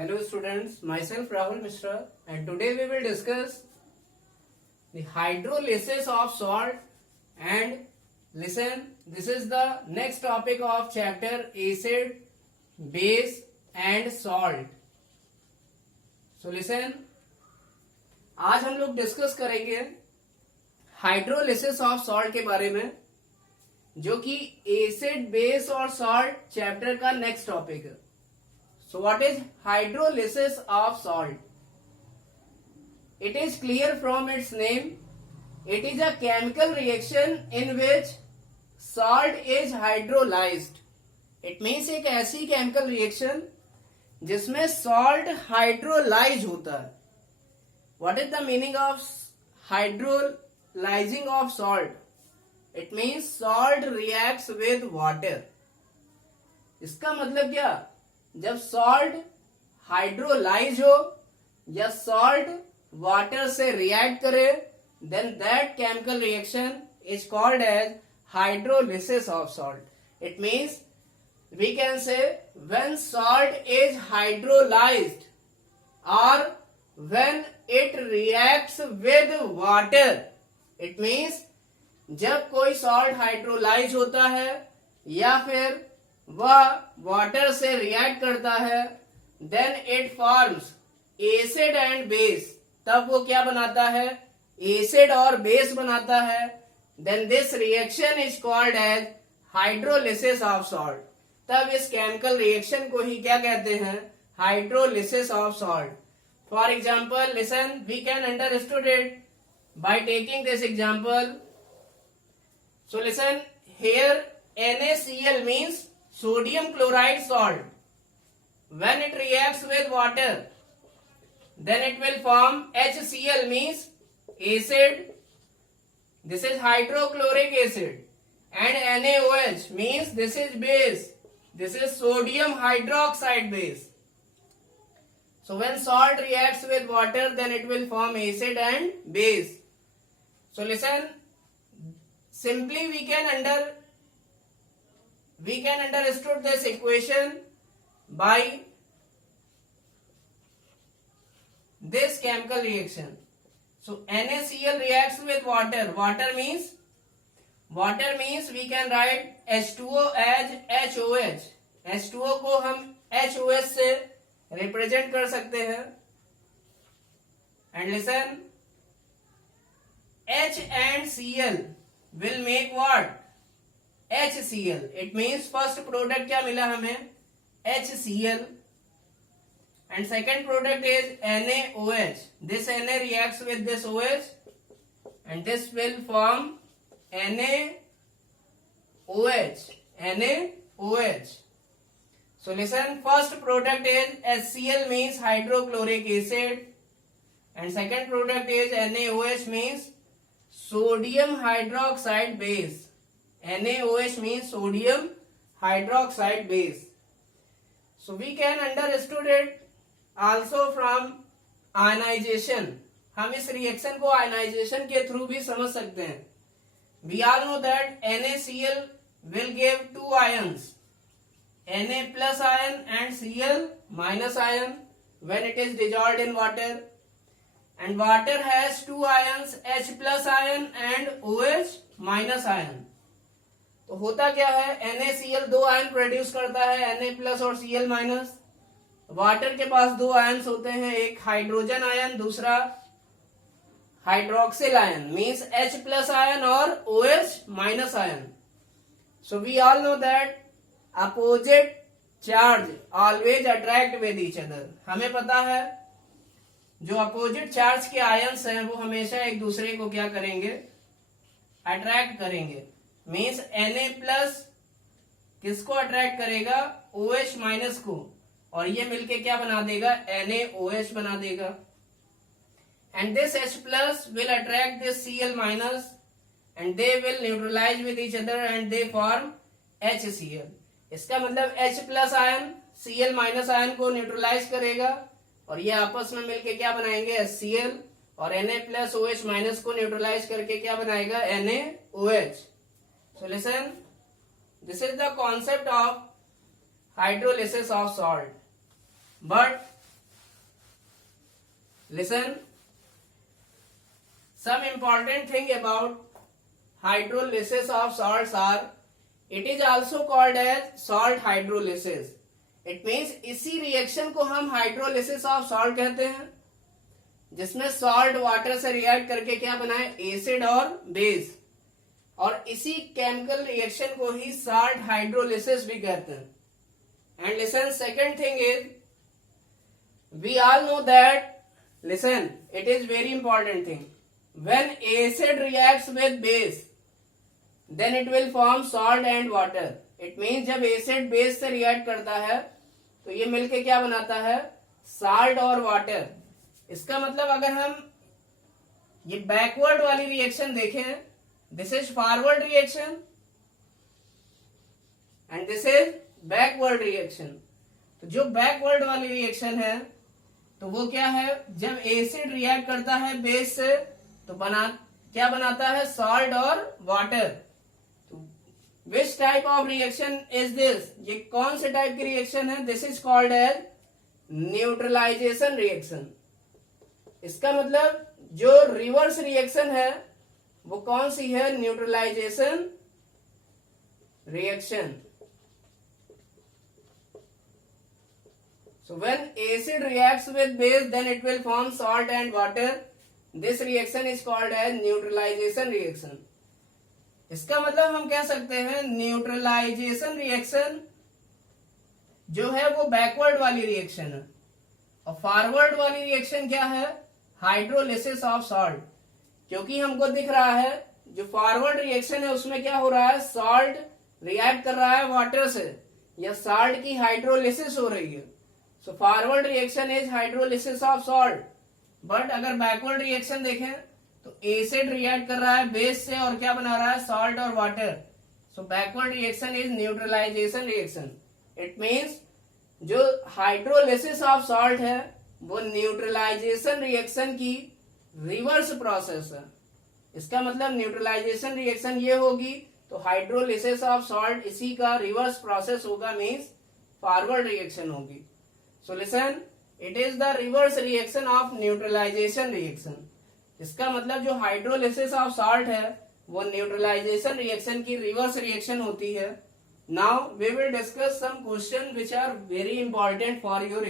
Hello students, myself Rahul Mishra and today we will discuss the hydrolysis of salt and listen, this is the next topic of chapter acid, base and salt. So listen, आज हम लोग discuss करेंगे hydrolysis of salt के बारे में जो कि acid base और सॉल्ट चैप्टर का नेक्स्ट टॉपिक है. So what is hydrolysis of salt? It is clear from its name. It is a chemical reaction in which salt is hydrolyzed. It means एक ऐसी chemical reaction जिसमें salt hydrolyze होता है. What is the meaning of hydrolyzing of salt? It means salt reacts with water. इसका मतलब क्या? जब salt hydrolyse हो या सॉल्ट वाटर से रिएक्ट करे then that chemical reaction is called as hydrolysis of salt. It means we can say when salt is hydrolysed और when it reacts with water. It means जब कोई salt hydrolyse होता है या फिर वह वाटर से रिएक्ट करता है then it forms acid and base. तब वो क्या बनाता है? एसिड और बेस बनाता है. Then this reaction is called as hydrolysis of salt. तब इस केमिकल रिएक्शन को ही क्या कहते हैं? Hydrolysis of salt. For example listen, we can understood it by taking this example. So listen, here NaCl means sodium chloride salt. When it reacts with water then it will form HCl means acid. This is hydrochloric acid. And NaOH means this is base. This is sodium hydroxide base. So when salt reacts with water then it will form acid and base. So listen, simply we can understood this equation by this chemical reaction. So NaCl reacts with water. Water means we can write H2O as HOH. H2O को हम HOH से represent कर सकते हैं. And listen, H and Cl will make what? HCl. It means first product क्या मिला हमें? HCl. And second product is NaOH. This Na reacts with this OH and this will form NaOH. NaOH. So listen, first product is HCl means hydrochloric acid and second product is NaOH means sodium hydroxide base. NaOH means sodium hydroxide base. So we can understood it also from ionization. हम इस reaction को ionization के through भी समझ सकते हैं. We all know that NaCl will give two ions, Na plus ion and Cl minus ion when it is dissolved in water. And water has two ions, H plus ion and OH minus ion. तो होता क्या है? NaCl दो ion produce करता है, Na plus और Cl minus. Water के पास दो आयन्स होते हैं, एक हाइड्रोजन आयन दूसरा hydroxyl ion means H plus ion और OH minus ion. So we all know that opposite charge always attract with each other. हमें पता है जो अपोजिट चार्ज के आयन्स हैं वो हमेशा एक दूसरे को क्या करेंगे? अट्रैक्ट करेंगे. मीन्स Na प्लस किसको अट्रैक्ट करेगा? OH माइनस को. और ये मिलके क्या बना देगा? NaOH बना देगा. एंड दिस H plus will attract this Cl minus and they will neutralise with each other and they form HCl. इसका मतलब H plus ion Cl minus ion को न्यूट्रलाइज करेगा और ये आपस में मिलके क्या बनाएंगे? HCl. और Na प्लस OH माइनस को न्यूट्रलाइज करके क्या बनाएगा? NaOH. So listen, this is the concept of hydrolysis of salt. But Listen, some important thing about hydrolysis of salts are, it is also called as salt hydrolysis. It means इसी reaction को हम hydrolysis of salt कहते हैं, जिसमें salt water से react करके क्या बनाए, एसिड और बेस, और इसी केमिकल रिएक्शन को ही सॉल्ट हाइड्रोलिसिस भी कहते हैं. And listen, second thing is, we all know that, listen, it is very important thing, when acid reacts with base then it will form salt and water. It means जब acid base से react करता है तो ये मिलके क्या बनाता है, साल्ट और वाटर. इसका मतलब अगर हम ये बैकवर्ड वाली रिएक्शन देखें, this is forward reaction and this is backward reaction. तो जो बैकवर्ड वाली रिएक्शन है तो वो क्या है, जब एसिड रिएक्ट करता है बेस से तो क्या बनाता है, सॉल्ट और वाटर. तो which type of reaction is this, ये कौन से टाइप की रिएक्शन है, this is called as neutralisation reaction. इसका मतलब जो रिवर्स रिएक्शन है वो कौन सी है, neutralisation reaction. So when acid reacts with base, then it will form salt and water. This reaction is called as neutralization reaction. इसका मतलब हम कह सकते हैं न्यूट्रलाइजेशन रिएक्शन जो है वो बैकवर्ड वाली रिएक्शन है, और फॉरवर्ड वाली रिएक्शन क्या है, हाइड्रोलिसिस ऑफ सॉल्ट. क्योंकि हमको दिख रहा है जो फॉरवर्ड रिएक्शन है उसमें क्या हो रहा है, सॉल्ट रिएक्ट कर रहा है वाटर से, या सॉल्ट की हाइड्रोलिसिस हो रही है. So forward reaction is hydrolysis of salt. But अगर बैकवर्ड रिएक्शन देखें तो एसिड रिएक्ट कर रहा है बेस से और क्या बना रहा है, सॉल्ट और water. So backward reaction is neutralisation reaction. It means जो हाइड्रोलिसिस ऑफ सॉल्ट है वो न्यूट्रलाइजेशन रिएक्शन की रिवर्स प्रोसेस है. इसका मतलब न्यूट्रलाइजेशन रिएक्शन ये होगी तो हाइड्रोलिसिस ऑफ सॉल्ट इसी का रिवर्स प्रोसेस होगा, मींस फॉरवर्ड रिएक्शन होगी. So listen, it is the reverse reaction of neutralization reaction. इसका मतलब जो हाइड्रोलिसिस ऑफ सॉल्ट है वो न्यूट्रलाइजेशन रिएक्शन की रिवर्स रिएक्शन होती है. Now we will discuss some question which are very important for your